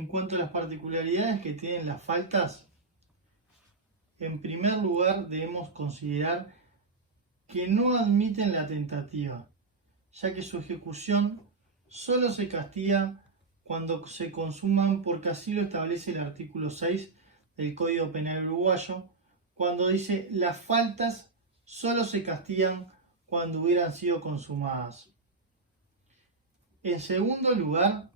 En cuanto a las particularidades que tienen las faltas, en primer lugar debemos considerar que no admiten la tentativa, ya que su ejecución solo se castiga cuando se consuman porque así lo establece el artículo 6 del Código Penal uruguayo, cuando dice las faltas solo se castigan cuando hubieran sido consumadas. En segundo lugar,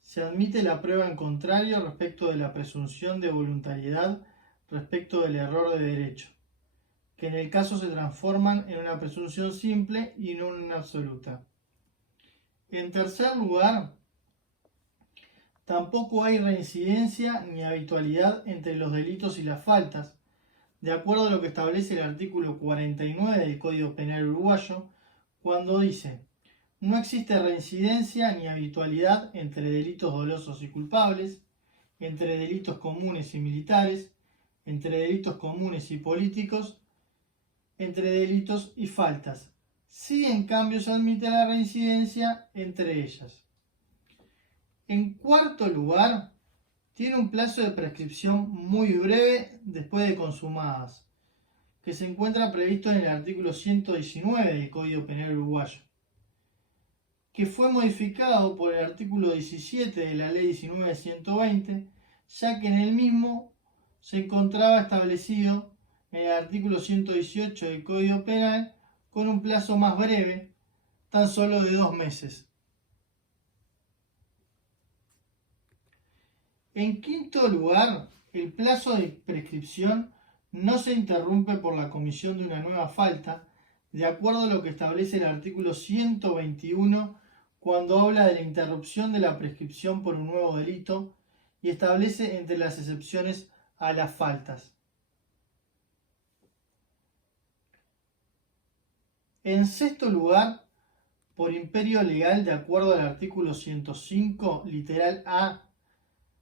se admite la prueba en contrario respecto de la presunción de voluntariedad respecto del error de derecho, que en el caso se transforman en una presunción simple y no en una absoluta. En tercer lugar, tampoco hay reincidencia ni habitualidad entre los delitos y las faltas, de acuerdo a lo que establece el artículo 49 del Código Penal uruguayo, cuando dice: no existe reincidencia ni habitualidad entre delitos dolosos y culpables, entre delitos comunes y militares, entre delitos comunes y políticos, entre delitos y faltas. Sí, en cambio, se admite la reincidencia entre ellas. En cuarto lugar, tiene un plazo de prescripción muy breve después de consumadas, que se encuentra previsto en el artículo 119 del Código Penal uruguayo, que fue modificado por el artículo 17 de la Ley 19.120, ya que en el mismo se encontraba establecido en el artículo 118 del Código Penal con un plazo más breve, tan solo de 2 meses. En quinto lugar, el plazo de prescripción no se interrumpe por la comisión de una nueva falta, de acuerdo a lo que establece el artículo 121 cuando habla de la interrupción de la prescripción por un nuevo delito y establece entre las excepciones a las faltas. En sexto lugar, por imperio legal, de acuerdo al artículo 105, literal A,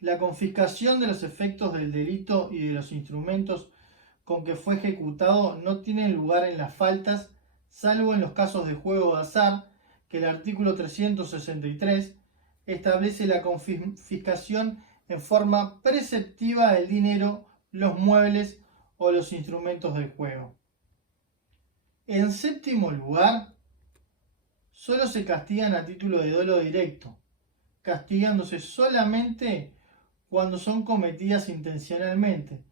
la confiscación de los efectos del delito y de los instrumentos con que fue ejecutado no tiene lugar en las faltas, salvo en los casos de juego de azar, que el artículo 363 establece la confiscación en forma preceptiva del dinero, los muebles o los instrumentos del juego. En séptimo lugar, solo se castigan a título de dolo directo, castigándose solamente cuando son cometidas intencionalmente,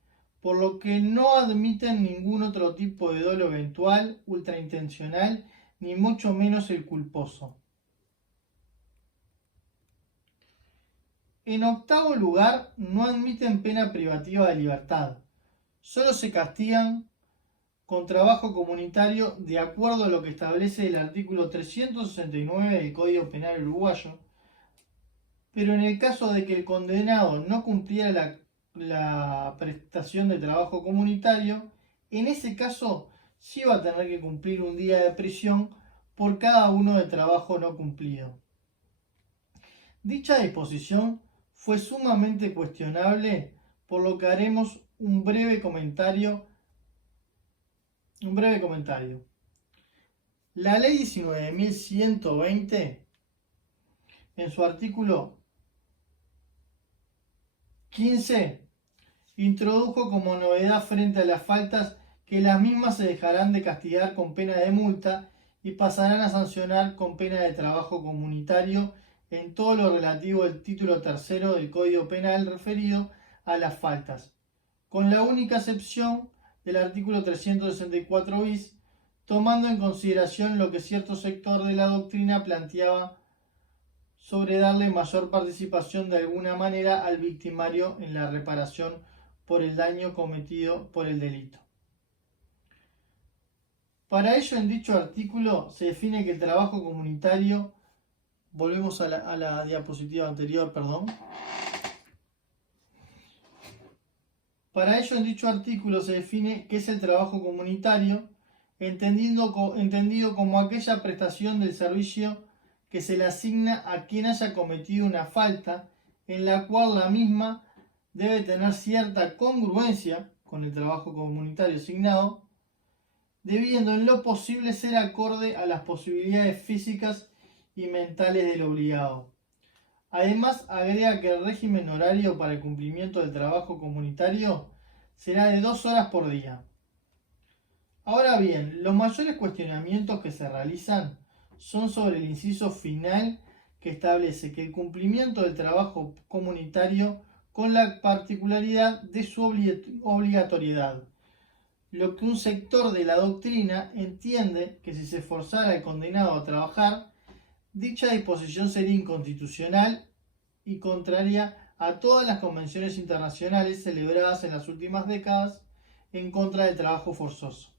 por lo que no admiten ningún otro tipo de dolo eventual, ultraintencional, ni mucho menos el culposo. En octavo lugar, no admiten pena privativa de libertad, solo se castigan con trabajo comunitario de acuerdo a lo que establece el artículo 369 del Código Penal uruguayo, pero en el caso de que el condenado no cumpliera la prestación de trabajo comunitario, en ese caso sí va a tener que cumplir un día de prisión por cada uno de trabajo no cumplido. Dicha disposición fue sumamente cuestionable, por lo que haremos un breve comentario. La Ley 19.120, en su artículo 15, introdujo como novedad frente a las faltas que las mismas se dejarán de castigar con pena de multa y pasarán a sancionar con pena de trabajo comunitario en todo lo relativo al título tercero del Código Penal referido a las faltas, con la única excepción del artículo 364 bis, tomando en consideración lo que cierto sector de la doctrina planteaba sobre darle mayor participación de alguna manera al victimario en la reparación por el daño cometido por el delito. Para ello, en dicho artículo se define que el trabajo comunitario, volvemos a la diapositiva anterior, perdón. Para ello, en dicho artículo se define qué es el trabajo comunitario, entendido como aquella prestación del servicio que se le asigna a quien haya cometido una falta, en la cual la misma debe tener cierta congruencia con el trabajo comunitario asignado, debiendo en lo posible ser acorde a las posibilidades físicas y mentales del obligado. Además, agrega que el régimen horario para el cumplimiento del trabajo comunitario será de 2 horas por día. Ahora bien, los mayores cuestionamientos que se realizan son sobre el inciso final que establece que el cumplimiento del trabajo comunitario con la particularidad de su obligatoriedad, lo que un sector de la doctrina entiende que si se forzara al condenado a trabajar, dicha disposición sería inconstitucional y contraria a todas las convenciones internacionales celebradas en las últimas décadas en contra del trabajo forzoso.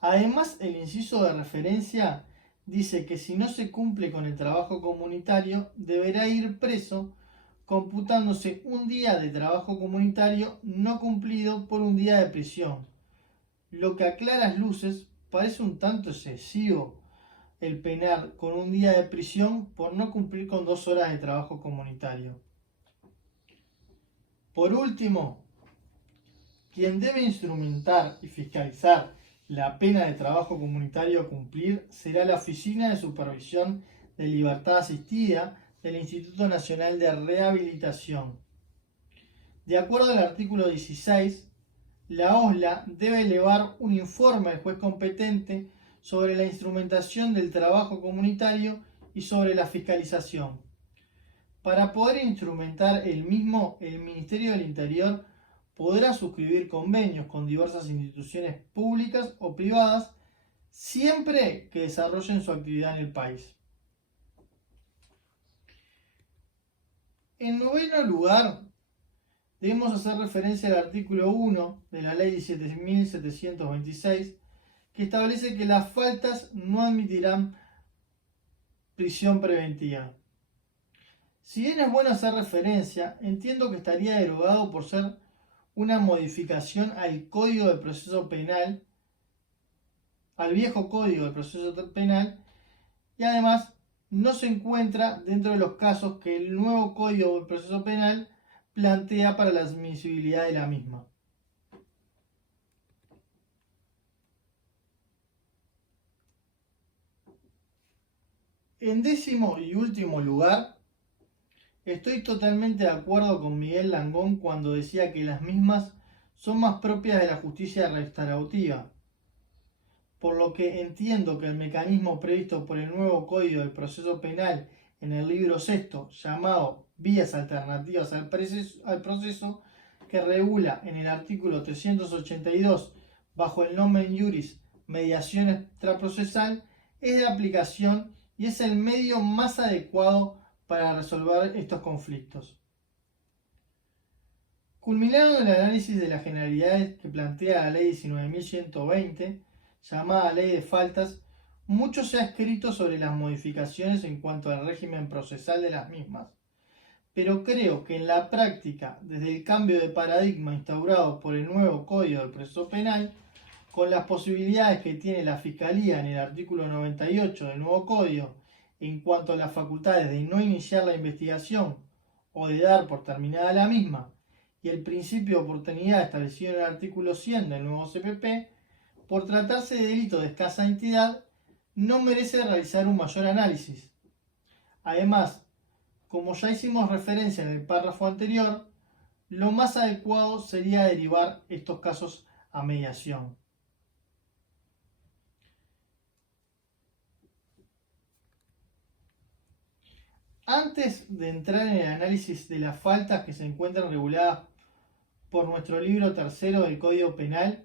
Además, el inciso de referencia dice que si no se cumple con el trabajo comunitario, deberá ir preso, computándose un día de trabajo comunitario no cumplido por un día de prisión, lo que a claras luces parece un tanto excesivo el penar con un día de prisión por no cumplir con 2 horas de trabajo comunitario. Por último, quien debe instrumentar y fiscalizar la pena de trabajo comunitario a cumplir será la Oficina de Supervisión de Libertad Asistida del Instituto Nacional de Rehabilitación. De acuerdo al artículo 16, la OSLA debe elevar un informe al juez competente sobre la instrumentación del trabajo comunitario y sobre la fiscalización. Para poder instrumentar el mismo, el Ministerio del Interior podrá suscribir convenios con diversas instituciones públicas o privadas siempre que desarrollen su actividad en el país. En noveno lugar, debemos hacer referencia al artículo 1 de la Ley 17.726, que establece que las faltas no admitirán prisión preventiva. Si bien es bueno hacer referencia, entiendo que estaría derogado por ser una modificación al Código de Proceso Penal, al viejo Código de Proceso Penal, y además no se encuentra dentro de los casos que el nuevo Código de Proceso Penal plantea para la admisibilidad de la misma. En décimo y último lugar, estoy totalmente de acuerdo con Miguel Langón cuando decía que las mismas son más propias de la justicia restaurativa, por lo que entiendo que el mecanismo previsto por el nuevo Código del Proceso Penal en el libro sexto, llamado Vías Alternativas al Proceso, que regula en el artículo 382 bajo el nomen iuris mediación extraprocesal, es de aplicación y es el medio más adecuado para resolver estos conflictos. Culminando el análisis de las generalidades que plantea la Ley 19.120, llamada Ley de Faltas, mucho se ha escrito sobre las modificaciones en cuanto al régimen procesal de las mismas, pero creo que en la práctica, desde el cambio de paradigma instaurado por el nuevo Código de Proceso Penal, con las posibilidades que tiene la Fiscalía en el artículo 98 del nuevo Código en cuanto a las facultades de no iniciar la investigación o de dar por terminada la misma, y el principio de oportunidad establecido en el artículo 100 del nuevo CPP, por tratarse de delito de escasa entidad, no merece realizar un mayor análisis. Además, como ya hicimos referencia en el párrafo anterior, lo más adecuado sería derivar estos casos a mediación. Antes de entrar en el análisis de las faltas que se encuentran reguladas por nuestro libro tercero del Código Penal,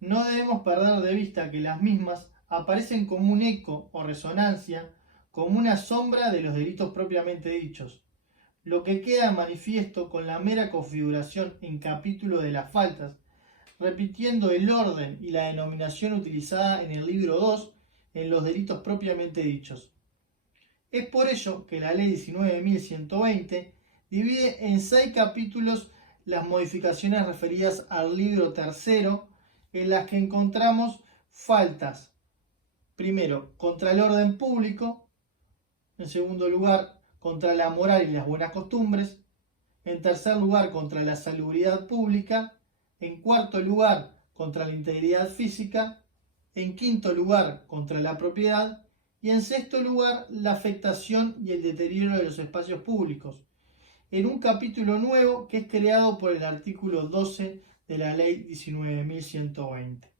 no debemos perder de vista que las mismas aparecen como un eco o resonancia, como una sombra de los delitos propiamente dichos, lo que queda manifiesto con la mera configuración en capítulo de las faltas, repitiendo el orden y la denominación utilizada en el libro 2 en los delitos propiamente dichos. Es por ello que la Ley 19.120 divide en 6 capítulos las modificaciones referidas al libro tercero, en las que encontramos faltas, primero, contra el orden público, en segundo lugar, contra la moral y las buenas costumbres, en tercer lugar, contra la salubridad pública, en cuarto lugar, contra la integridad física, en quinto lugar, contra la propiedad, Y en sexto lugar, la afectación y el deterioro de los espacios públicos, en un capítulo nuevo que es creado por el artículo 12 de la Ley 19.120.